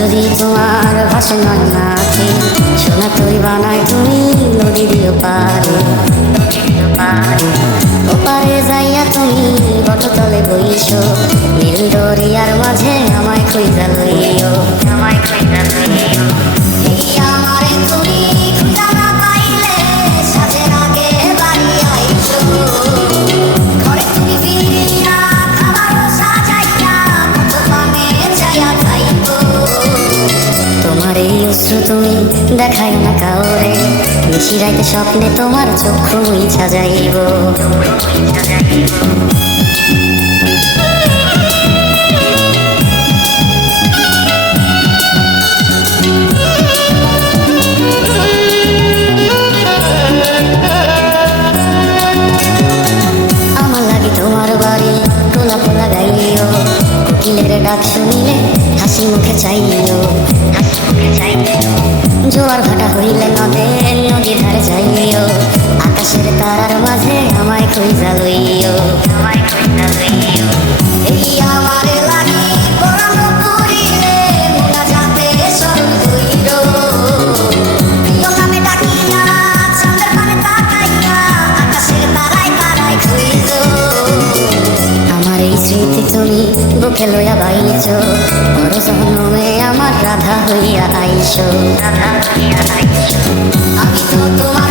যদি তোমার ভাষে নয় নাচে, সোনা তুই বানায় তুমি নদী দিও পারে। ওপারে যাইয়া তুমি বটতলে বইছো, নীল দরিয়ার মাঝে আমায় খুঁজা লইও, আমায় খুঁজা লইও। এই আমারে তুমি খুঁজা না পাইলে সাথের আগে বাড়ি আইছো, ঘরে তুমি ফিরিয়া খাবারও সাজাইয়া কত পানে চাইয়া খাইবো। তোমার এই অশ্রু তুমি দেখাই না কাউরে, নিশি রাইতে স্বপ্নে তোমার চক্ষু মুইছা যাইব। আমার লাগি তোমার বাড়ি পোলা পোলা গাইও, কোকিলের ডাক শুনিলে হাসি মুখে চাইও, হাসি মুখে চাইও। জোয়ার ভাটা হইলে নদের নদী ধারে যাইও, আকাশের তারার মাঝে আমায় খুঁজা লইও, আমায় খুঁজা লইও। এই আমারে লাগি পরানো পুরিলে মোলা যাতে সরল হইল, প্রিয় নামে ডাকিয়া চাঁদের পানে তাকাইয়া আকাশের তারায় তারায় খুঁজো। আমার এই স্মৃতি তুমি বুকে লইয়া বাইছো, বড় জন্মে আমার রাধা হইয়া আইসো, রাধা হইয়া আইসো। আমি তো তোমার